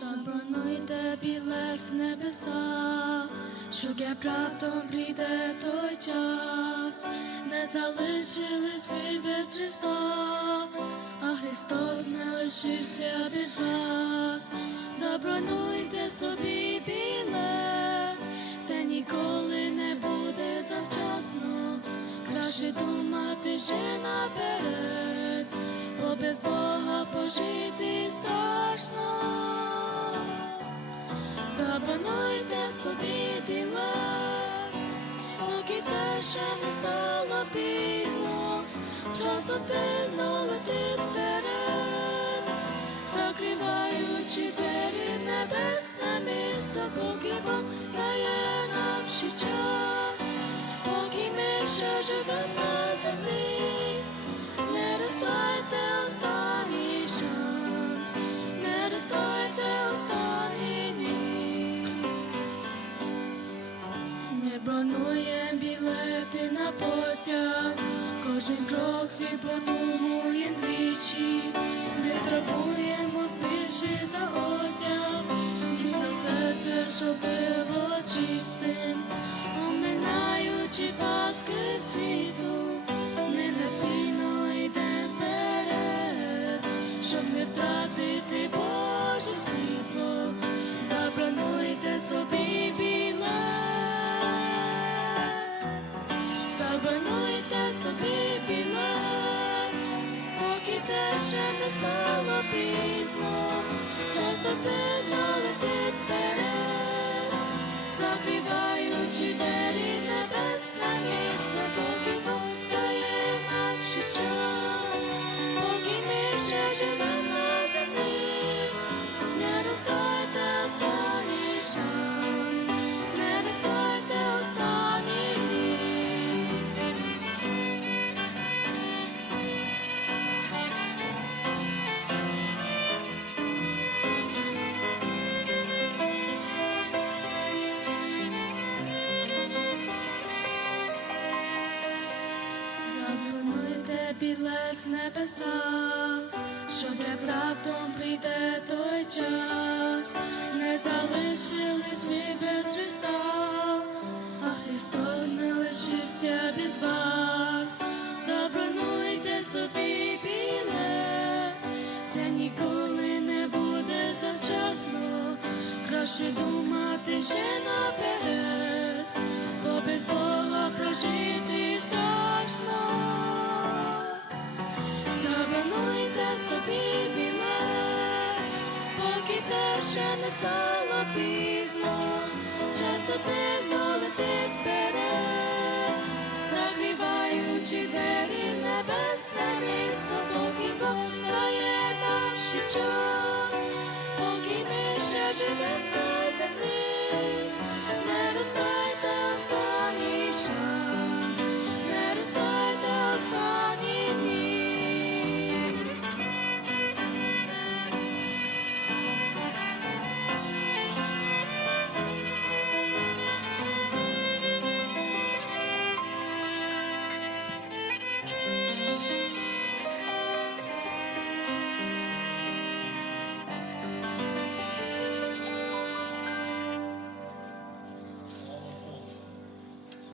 Забронуйте біле в небеса, щоб як раптом прийде той час, не залишились ви без Христа, а Христос не лишився без вас. Забронуйте собі білет, це ніколи не буде завчасно. Краще думати ще наперед, бо без Бога пожити Забронуйте собі білет, поки це ще не стало пізно, часто пильно летить вперед, закриваючи двері в небесне місто, поки Бог нам ще час, Ми білети на потяг, кожен крок всі подумуєм двічі, ми трапуємо збільши за одяг, ніж це, що було чистим, оминаючи паски світу, ми невпійно йдемо вперед, щоб не втратити Боже світло, забронуйте собі собі білет, поки це ще не стало пізно, часто видно Забронуйте білет в небеса, щоб як раптом прийде той час, не залишились ви без Христа, а Христос не лишився без вас. Забронуйте собі білет, це ніколи не буде завчасно, краще думати ще наперед, бо без Бога прожити страшно. Собі біле, поки це ще не стало пізно, часто пильно летить вперед, закриваючи двері в небесне місто, поки Бог дає нам час.